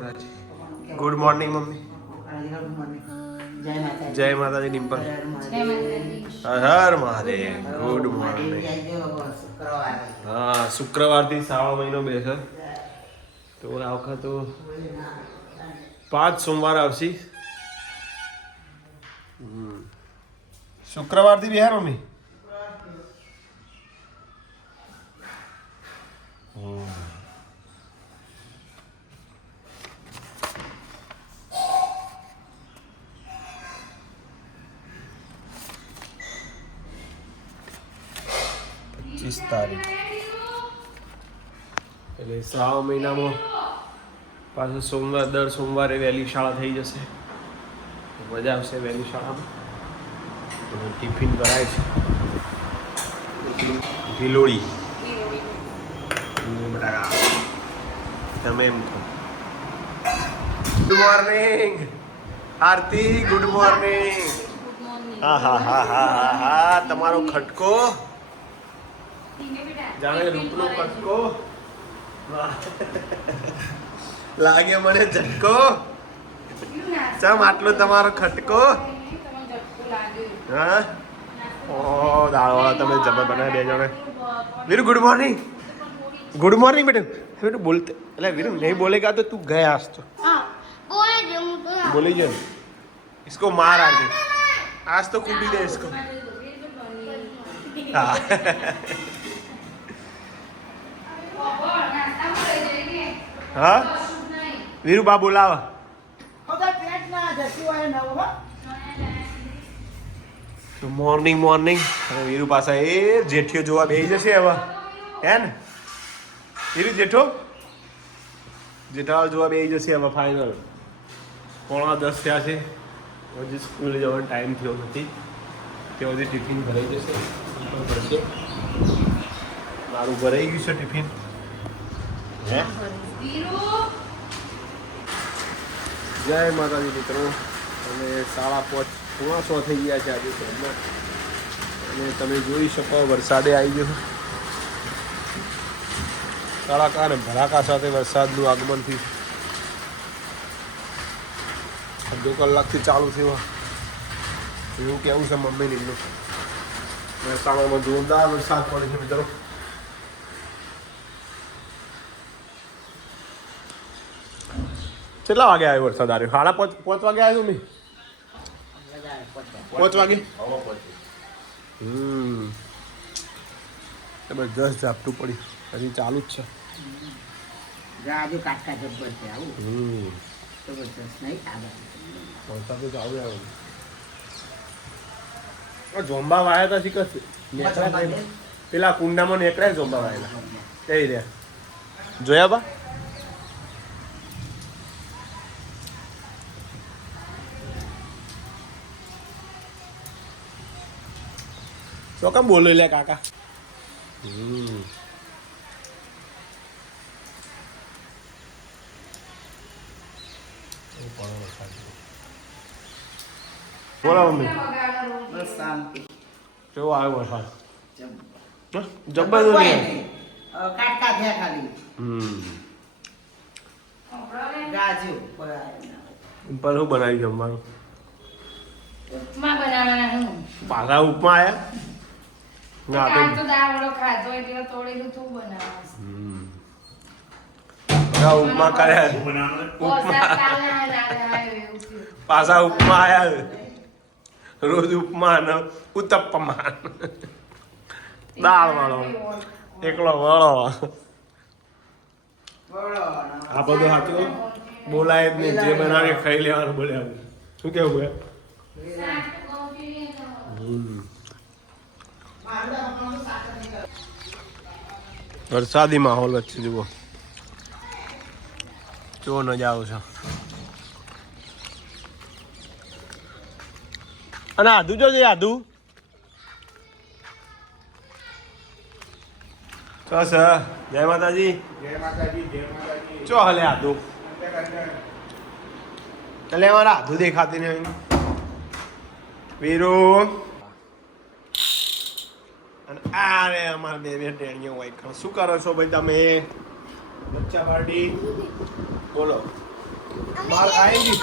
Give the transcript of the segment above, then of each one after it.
માતાજી. Good morning mummy. જય માતાજી ડિમ્પલ. હર મહાદેવ. Good morning. હા, શુક્રવારથી શ્રાવણ મહિનો બેસે તો આ વખત તો 5 સોમવાર આવશે. શુક્રવારથી બિહાર મમ્મી. તારીખ એટલે શ્રાવણ મહિનામાં પાછું સોમવાર દર સોમવારે વહેલી શાળા થઈ જશે. મજા આવશે વહેલી શાળામાં. ટિફિન કરાય છે ભીલોડી બટાકા. તમે એમ કહો. Good morning Aarti. Good morning. હા હા હા હા હા. તમારો ખટકો જાણે રૂપનો કટકો લાગે મને ઝટકો. ચમ આટલો તમારો ખટકો? હા ઓ દાળવાળા તમે જબર બનાવે બે જણે. Viru good morning. Good morning બેટા. બેટા બોલતે એટલે વીરુ નહીં બોલેગા તો તું ગયા આજ તો બોલી जा. इसको मार आगे आज तो कूटी दे इसको. हाँ હા વીરુ બા બોલાવા. Morning morning. અને વીરુ પાસે એ જેઠિયો જોવા બેસી જશે હવે. હે ને વીરુ? જેઠાલાલ જોવા બેસી જશે હવે ફાઇનલ. 9:45 થયા છે. હજી સ્કૂલે જવાનો ટાઈમ થયો નથી. તે હજી ટિફિન ભરાઈ જશે. ભરશે. મારું ભરાઈ ગયું છે ટિફિન. હે જય માતાજી મિત્રો. અને 5:45 થઈ ગયા છે આજે ઘરમાં. અને તમે જોઈ શકો વરસાદે આવી ગયો. તડાકા અને ભડાકા સાથે વરસાદનું આગમન થયું. અડધો કલાકથી ચાલુ થયું એવું કેવું છે મમ્મીને એમનું. મહેસાણામાં જોરદાર વરસાદ પડે છે મિત્રો. કેટલા વાગે આવ્યો વરસાદ? આવ્યો 5:30 વાગે આવ્યો નહીં? 5 વાગે. જબરજસ્ત ઝાપટું પડ્યું. હજી ચાલુ જ છે. વરસાદ તો ચાલુ આવ્યો. ઝોંબા વાયા હતા શીખર પેલા કુંડામાં નીકળ્યા. ઝોંબા વાયેલા કઈ રહ્યા જોયા બા? તો કેમ બોલો લે કાકા? બોલો મમ્મી. કેવો આવ્યો વરસાદ? જબરદસ્ત નહીં કાટકા થયા ખાલી. ગાજુ પર શું બનાવી જમવાનું? ઉપમા બનાવવાના. પાછા ઉપમા આયા? ના તો દાવડો ખાધો એટલે થોડી તું બનાવવા. ઉપમા કર્યા. પાછા ઉપમા આયા. રોજ ઉપમા ને ઉત્તપમા. દાળ વાળો એકલો વાળો. આ બધું હાથું બોલાય જ નહીં. જે બનાવે ખાઈ લેવાનું બોલ્યા. શું કેવું ભાઈ? વરસાદી માહોલ વચ્ચે જુઓ કેવો નજારો છે. અને આદુ જોજે આદુ. બસ જય માતાજી. ચો હલે આદુ એટલે અમારા આદુ દેખાતી નહીં. વીરુ અને આ રે અમારા બે ટેણીઓ હોય. શું કરો છો ભાઈ તમે? બચ્ચા પાર્ટી બોલો. બહાર ખાઈ ગઈ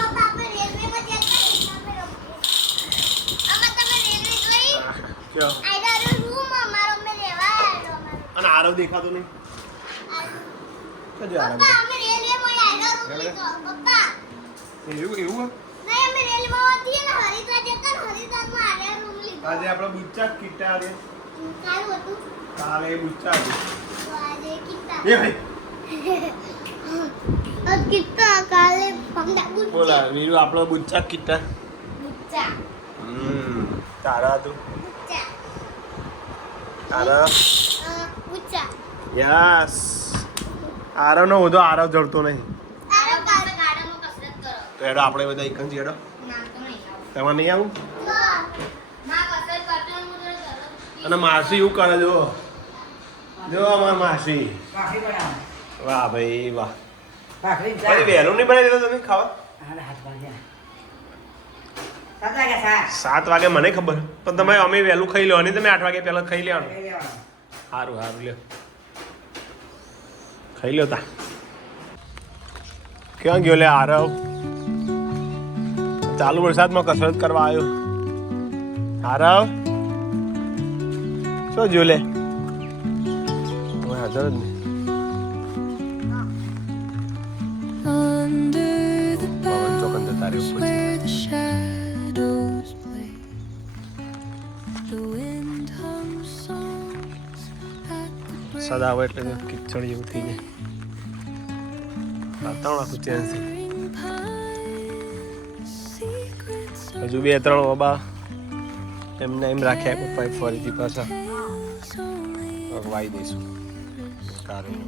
ક્યાં અને આરવ દેખાતો નહીં કજો આરવ એવું એવું આજે આપણે બુચ્ચા કીટા આવ્યા કાલે બુચ્ચા હતી એ ભાઈ બોલા વીરુ આપણો બુચ્ચા કીટા તારા હતું તારા યસ આરવ નો ઉધો આરવ જડતો નહીં તો એડો આપણે બધા એક જ એડો તમારે નહીં આવું અને માસી એવું કરે જો જો અમાર માસી ભાખરી બનાવો. વાહ ભાઈ વાહ ભાખરી ભાઈ વહેલું નહીં બનાવી દેતા તમે ખાવા હાલ હાથ વાગ્યા. 7 વાગ્યા 7 વાગે મને ખબર પણ તમે અમે વહેલું ખાઈ લો અને તમે 8 વાગે પહેલા ખાઈ લેવાનું ખાઈ લેવાનું. સારું સારું લ્યો ખાઈ લ્યો તા ક્યાં ગયો લે આરવ ચાલુ વરસાદમાં કસરત કરવા આવ્યો આરવ શું જો લે હાજર જ નહીં પવન ચોકન જતા રહ્યો પછી સદા આવે એટલે કિચડ જેવું થઈ જાય વાતાવરણ આખું ચેન્જ થઈ હજુ 2-3 ઓબા એમને એમ રાખ્યા પપ્પાએ ફરીથી પાછા વાઈ દઈશું કારણ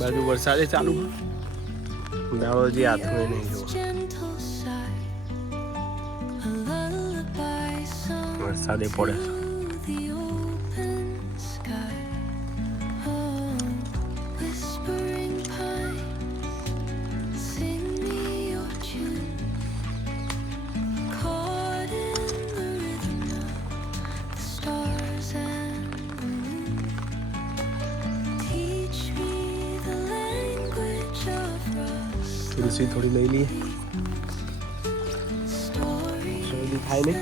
બાજુ વરસાદે ચાલુ દાડો જે હાથમાં નહીં જોવા વરસાદે પડે તુલસી થોડી લઈ લઈએ શરદી થાય ને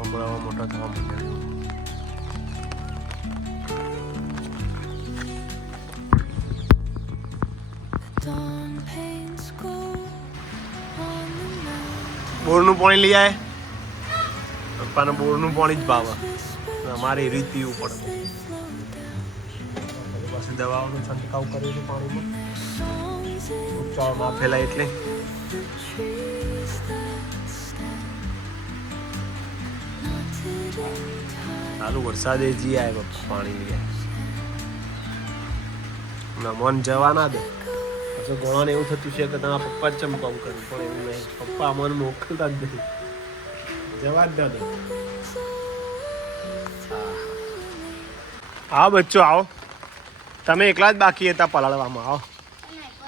હમણાં મોટા થવા માંડ્યા બોરનું પાણી લઈ આવે પપ્પાને બોરનું પાણી જ ભાવે અમારે એ રીત પીવું પડે પાસે દવાઓનો છંટકાવ કર્યો છે પાણીમાં ઉપચારમાં ફેલાય એટલે ચાલુ વરસાદે જી આવે પપ્પા પાણી લઈ આવે મન જવા ના દે પછી ઘણાને એવું થતું છે કે તમારા પપ્પા જ ચમકાવું કર્યું પણ એવું નહીં પપ્પા મને મોકલતા જ નહીં જવા જ ના દે આવો બચ્ચો આવો તમે એકલા જ બાકી હતા પલાળવામાં આવો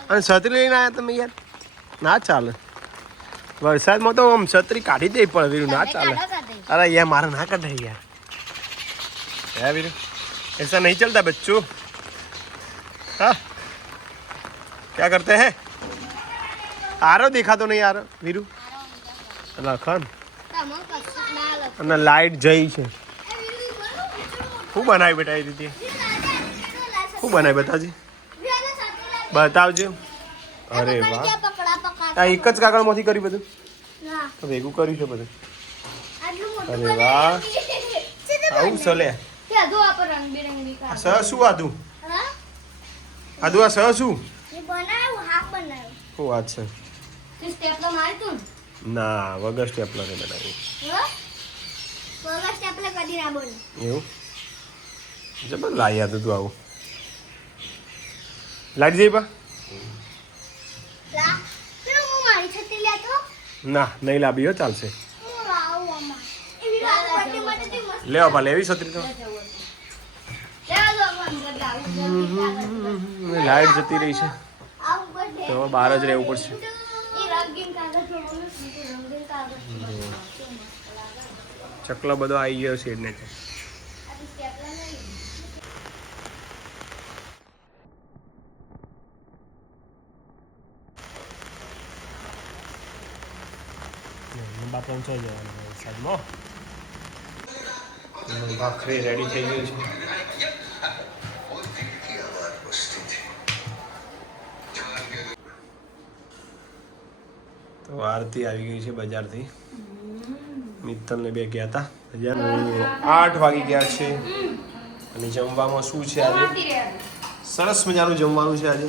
અને છત્રી લઈને આવ્યા તમે યાર ના ચાલે વરસાદમાં તો આમ છત્રી કાઢી દે પણ વીરું ના ચાલે અરે યાર મારે ના કઢાઈ યાર હે વીરું ऐसा नहीं चलता बच्चों हाँ क्या करते हैं आरो देखा तो नहीं यार वीरू લખન અને લાઈટ જઈ છે શું બનાવી બેટા એ રીતે શું બનાવી બતાવજી બતાવજો અરે વાહ આ એક જ કાગળમાંથી કર્યું બધું તો ભેગું કર્યું છે બધું અરે વાહ આવું ચલે સ શું આદુ આદુ આ સ શું શું વાત છે ના વગર સ્ટેપલર બનાવ્યું એવું જબર લાયા તું આવું લાઈટ જઈ પા ના નહીં લાવી હો ચાલશે લેવા પા લેવી છત્રી તો લાઈટ જતી રહી છે તો હવે બહાર જ રહેવું પડશે ચકલો બધો આવી ગયો છે એટલે બાપા છો જવાનું વરસાદમાં ભાખરી રેડી થઈ ગયું છે તો આરતી આવી ગઈ છે બજારથી મિત્તલને બે ગયા હતા બજાર 8 વાગી ગયા છે અને જમવામાં શું છે આજે સરસ મજાનું જમવાનું છે આજે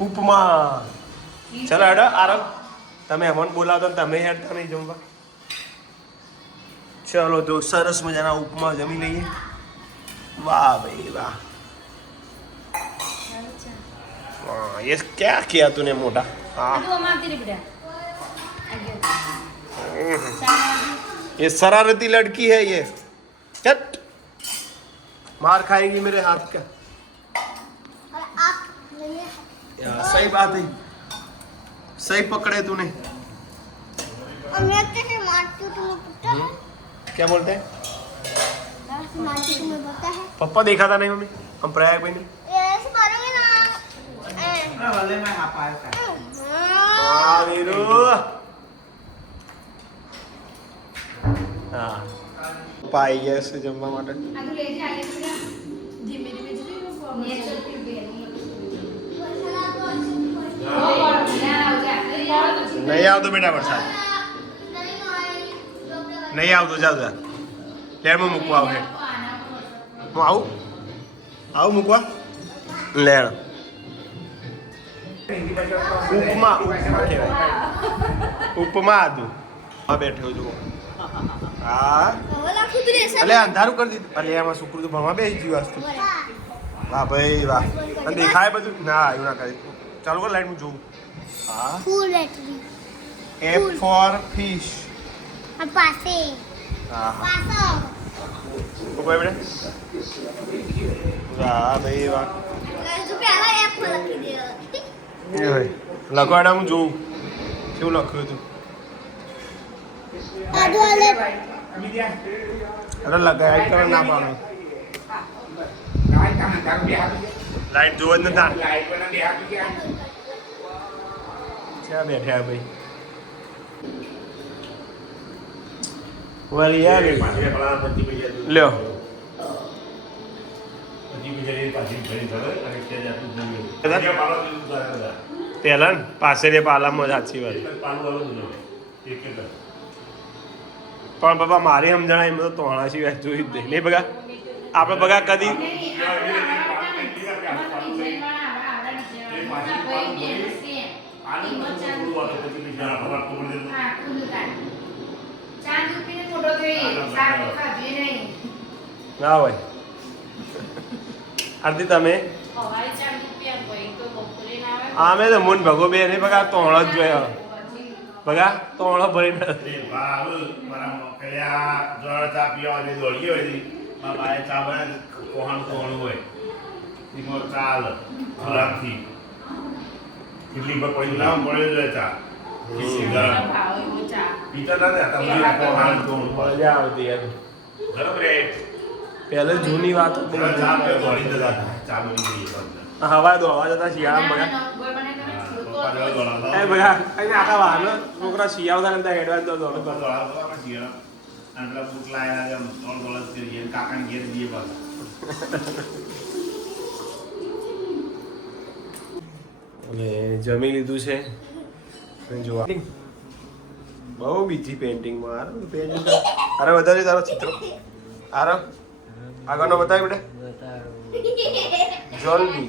ઉપમા ચાલો હેડો આરવ તમે અમને બોલાવતો તમે હેડતા નહીં જમવા ચલો તો સરસ મજાના ઉપમા જમી લઈએ વાહ ભાઈ વાહ ये क्या किया तूने मोटा हाँ ये शरारती लड़की है ये चट मार खाएगी मेरे हाथ का यार सही बात है सही पकड़े तूने क्या बोलते हैं पप्पा देखा था नहीं मम्मी हम प्रयाग में नहीं વાલે મેં હા પાયો કા વાહ વીરુ હા પાઈ ગયા છે જમવા માટે નહીં આવતો બેટા વરસાદ નહીં આવતો જાવ જા લેણ માં મૂકવા આવે હું આવું મૂકવા લેણ ઉપમા કહેવાય ઉપમા હતું હા બેઠો છું હા અલે અંધારું કરી દીધું અલે એમાં છોકરું તો ભણવા બેસી ગયું આજથી વાહ ભાઈ વાહ અને દેખાય બધું ના એવું ના કરે ચાલુ કર લાઈટ હું જોઉં હા ફૂલ બેટરી F for fish પાસે હા પાસો ઉપર બેટા વાહ ભાઈ વાહ જો પેલા એપ પર લખી દે એ ભાઈ લખવાડા હું જોઉં કેવું લખ્યું હતું આદુ આલે અરે લગાય કરો ના પાડો લાઈટ જોવા જ નતા ક્યાં બેઠા ભાઈ વાલી યાર લ્યો પેલા ને પાસે રે પાલામાં સાચી વાત પણ બાબા મારી સમજણ એમ તો તોણા સિવાય જોઈ જ નહીં બગા આપણે બગા કદી ના હોય આરતી તમે આમે તો મુન ભગો બે નહીં બગા તોણો જ જોયો બગા તોણો ભરીને મજા આવતી એમ પહેલે જૂની વાત હવા દો હવા જતા શિયાળામાં બગા એ બગા અહીં આખા વાહનો છોકરા શિયાળા હતા હેડવા દો દોડો અને જમી લીધું છે જોવા બહુ બીજી પેઇન્ટિંગમાં અરે વધારે તારો ચિત્ર આરો આગળનો બતાવ બેટા જોલ્દી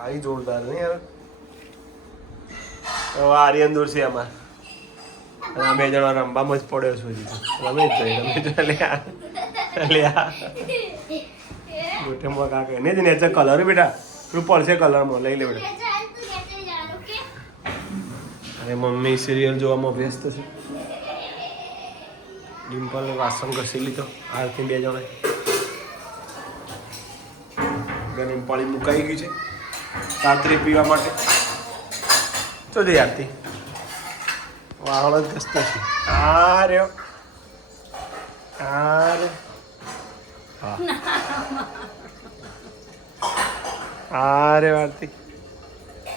આઈ જોરદાર નહીં યાર હવે આર્યન દૂર છે અમાર અમે જણા રમવામાં જ પડ્યો છું રમે જ જોઈએ રમે જ લે લ્યા ગોઠેમાં કાકે ને જ નેચર કલર બેટા તું પડશે કલરમાં લઈ લે બેટા અરે મમ્મી સિરિયલ જોવામાં વ્યસ્ત છે ડિમ્પલ વાસણ ઘસી લીધો આરતી 2 જણા ગરમ પાણી મુકાઈ ગયું છે રાત્રે પીવા માટે તો જઈ આરતી વાહણ જ ઘસતો છે આ રહ્યો હા રે આરતી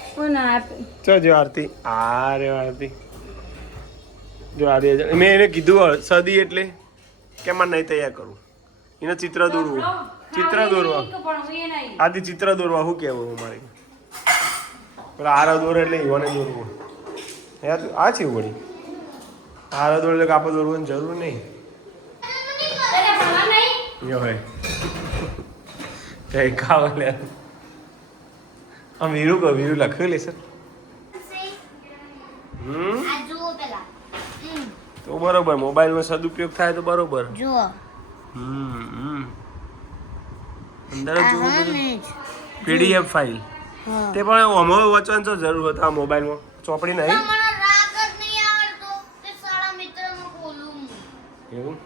કોણ આપે ચો જો આરતી રે આરતી જો આ મેં એને કીધું સદી એટલે કે મારે નહીં તૈયાર કરું એને ચિત્ર દોરવું આથી ચિત્ર દોરવા શું કહેવું મારે પેલા આરો દોરે એટલે ઈવાને દોરવું આ છે વળી આરો દોરે એટલે આપણે દોરવાની જરૂર નહીં હોય કઈ ખાવ લે વીરુ લખ્યું લે સર તો બરોબર મોબાઈલનો સદુપયોગ થાય તો બરોબર જુઓ અંદર પીડીએફ ફાઇલ તે પણ અમારું વચન તો જરૂર હતા મોબાઈલમાં ચોપડી નહીં એવું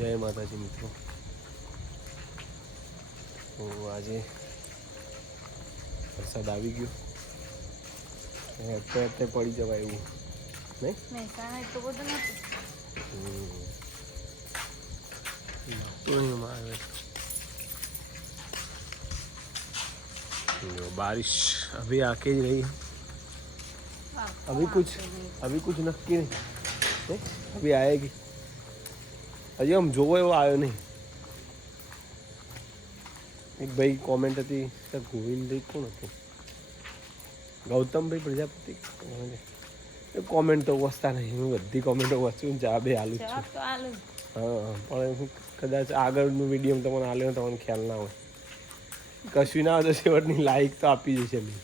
જય માતાજી મિત્રો તો આજે વરસાદ આવી ગયો અત્યારે પડી જવાય એવું નહીં बारिश अभी आके ही रही है अभी कुछ नक्की नहीं अभी आएगी હજી આમ જોવો એવો આવ્યો નહીં એક ભાઈ કોમેન્ટ હતી સર ગોવિંદભાઈ કોણ હતું ગૌતમભાઈ પ્રજાપતિ કોમેન્ટ તો વાંચતા નહીં હું બધી કોમેન્ટો વાંચું જવાબે આલું જ છું હા પણ હું કદાચ આગળનું વિડીયો તમને આલ્યો તમને ખ્યાલ ના હોય કશું ના હોય તો છેવટની લાઈક તો આપી જશે નહીં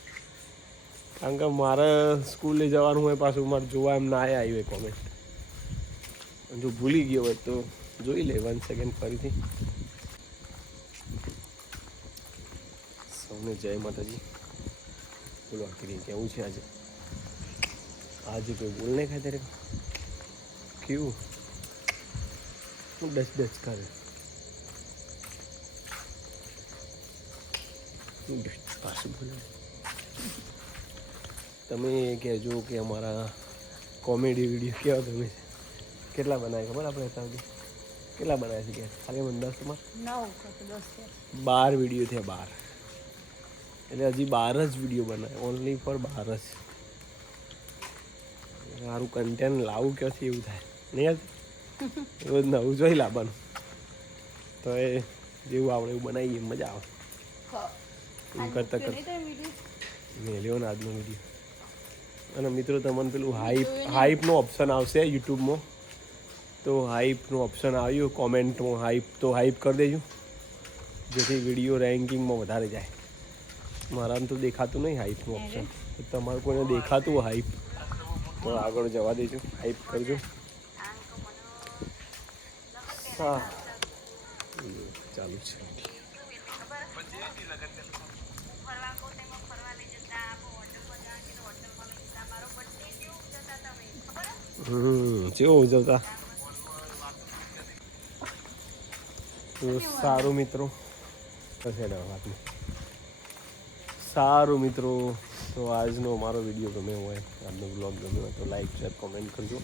કારણ કે મારે સ્કૂલે જવાનું હોય પાછું મારે જોવા એમ ના આવ્યું એ કોમેન્ટ જો ભૂલી ગયો હોય તો જોઈ લે 1 સેકન્ડ ફરીથી સૌને જય માતાજી બોલો આખરી કેવું છે આજે કોઈ બોલ નહીં ખાય ત્યારે કેવું હું ડચ કરે પાછું બોલે તમે કહેજો કે અમારા કોમેડી વિડીયો કેવા ગમે છે કેટલા બનાવ્યા ખબર આપણે અત્યાર સુધી કેટલા બનાવ્યા છે કે ખાલી 12 વિડીયો થયા 12 એટલે હજી 12 જ વિડીયો બનાવે ઓનલી ફોર 12 જ સારું કન્ટેન્ટ લાવું ક્યાંથી એવું થાય નહીં યાર રોજ નવું જોઈ લાવવાનું તો એ જેવું આપણે એવું બનાવીએ મજા આવે એમ કરતા મેં લેવો ને આજનો વિડીયો અને મિત્રો તમને પેલું હાઈપનો ઓપ્શન આવશે યુટ્યુબમાં તો હાઈપનું ઓપ્શન આવ્યું કોમેન્ટમાં હાઈપ કરી દેજો જેથી વિડીયો રેન્કિંગમાં વધારે જાય મારામાં તો દેખાતું નહીં હાઈપનું ઓપ્શન તમારે કોઈને દેખાતું હોય હાઈપ તો આગળ જવા દેજો હાઈપ કરજો હા ચાલુ છે કેવું ઉજવતા તો સારું મિત્રો સારું મિત્રો તો આજનો અમારો વિડીયો ગમ્યો હોય આજનો બ્લોગ ગમ્યો હોય તો લાઈક શેર કોમેન્ટ કરજો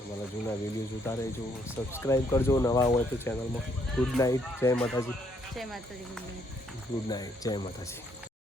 અમારા જૂના વિડીયો જોતા રહેજો સબસ્ક્રાઈબ કરજો નવા હોય તો ચેનલમાં ગુડ નાઇટ જય માતાજી જય માતાજી ગુડ નાઇટ જય માતાજી